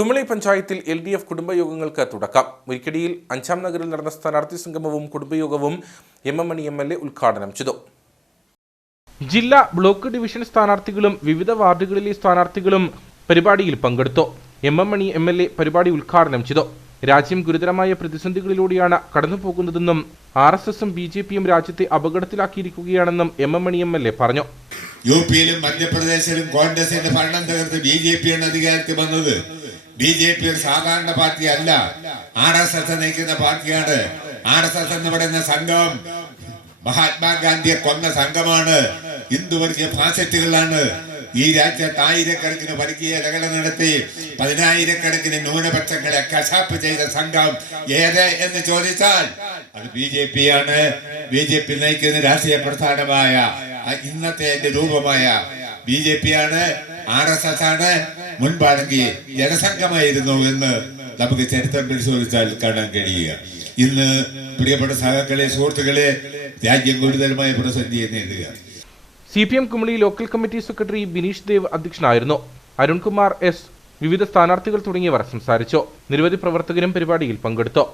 കുമളി പഞ്ചായത്തിൽ L D F കുടുംബയോഗങ്ങൾക്ക് തുടക്കം. മുരിക്കടിയിൽ അഞ്ചാം നഗറിൽ നടന്ന സ്ഥാനാർത്ഥി സംഗമവും കുടുംബയോഗവും M M Mani M L A ഉദ്ഘാടനം ചെയ്തു. ജില്ലാ ബ്ലോക്ക് ഡിവിഷൻ സ്ഥാനാർത്ഥികളും വിവിധ വാർഡുകളിലെ സ്ഥാനാർത്ഥികളും പരിപാടിയിൽ പങ്കെടുത്തു. M M Mani M L A പരിപാടി ഉദ്ഘാടനം ചെയ്തു. രാജ്യം ഗുരുതരമായ പ്രതിസന്ധികളിലൂടെയാണ് കടന്നുപോകുന്നതെന്നും ആർ എസ് എസും ബി ജെ പിയും രാജ്യത്തെ അപകടത്തിലാക്കിയിരിക്കുകയാണെന്നും M M Mani M L A പറഞ്ഞു. യു പിയിലും മധ്യപ്രദേശിലും കോൺഗ്രസിന്റെ ഭരണം തകർത്ത് ബി ജെ പിയാണ് അധികാരത്തിൽ വന്നത്. ബി ജെ പി ഒരു സാധാരണ പാർട്ടി അല്ല ആർ എസ് എസ് നയിക്കുന്ന പാർട്ടിയാണ്. ആർ എസ് എസ് എന്ന് പറയുന്ന സംഘം മഹാത്മാഗാന്ധിയെ കൊന്ന സംഘമാണ്. ഹിന്ദു വർഗീയ ഫാസിസ്റ്റുകളാണ്. ഈ രാജ്യത്ത് ആയിരക്കണക്കിന് വർഗീയ ലഹള നടത്തി പതിനായിരക്കണക്കിന് ന്യൂനപക്ഷങ്ങളെ കശാപ്പ് ചെയ്ത സംഘം ഏത് എന്ന് ചോദിച്ചാൽ അത് ബി ജെ പി ആണ് ബി ജെ പി നയിക്കുന്ന രാഷ്ട്രീയ പ്രധാനമായ ഇന്നത്തെ രൂപമായ ബി ജെ പി ആണ്. ആർ എസ് എസ് ആണ് മുൻപാണെങ്കിൽ ജനസംഘമായിരുന്നു എന്ന് നമുക്ക് ചരിത്രം പരിശോധിച്ചാൽ കാണാൻ കഴിയുക. ഇന്ന് പ്രിയപ്പെട്ട സഹാക്കളെ സുഹൃത്തുക്കളെ രാജ്യം ഗുരുതരമായ പ്രതിസന്ധിയെ നേരിടുക. C P M Kumily local committee secretary Bineesh Dev അധ്യക്ഷനായിരുന്നു. അരുൺകുമാർ എസ് വിവിധ സ്ഥാനാർത്ഥികൾ തുടങ്ങിയവർ സംസാരിച്ചു. നിരവധി പ്രവർത്തകരും പരിപാടിയിൽ പങ്കെടുത്തു.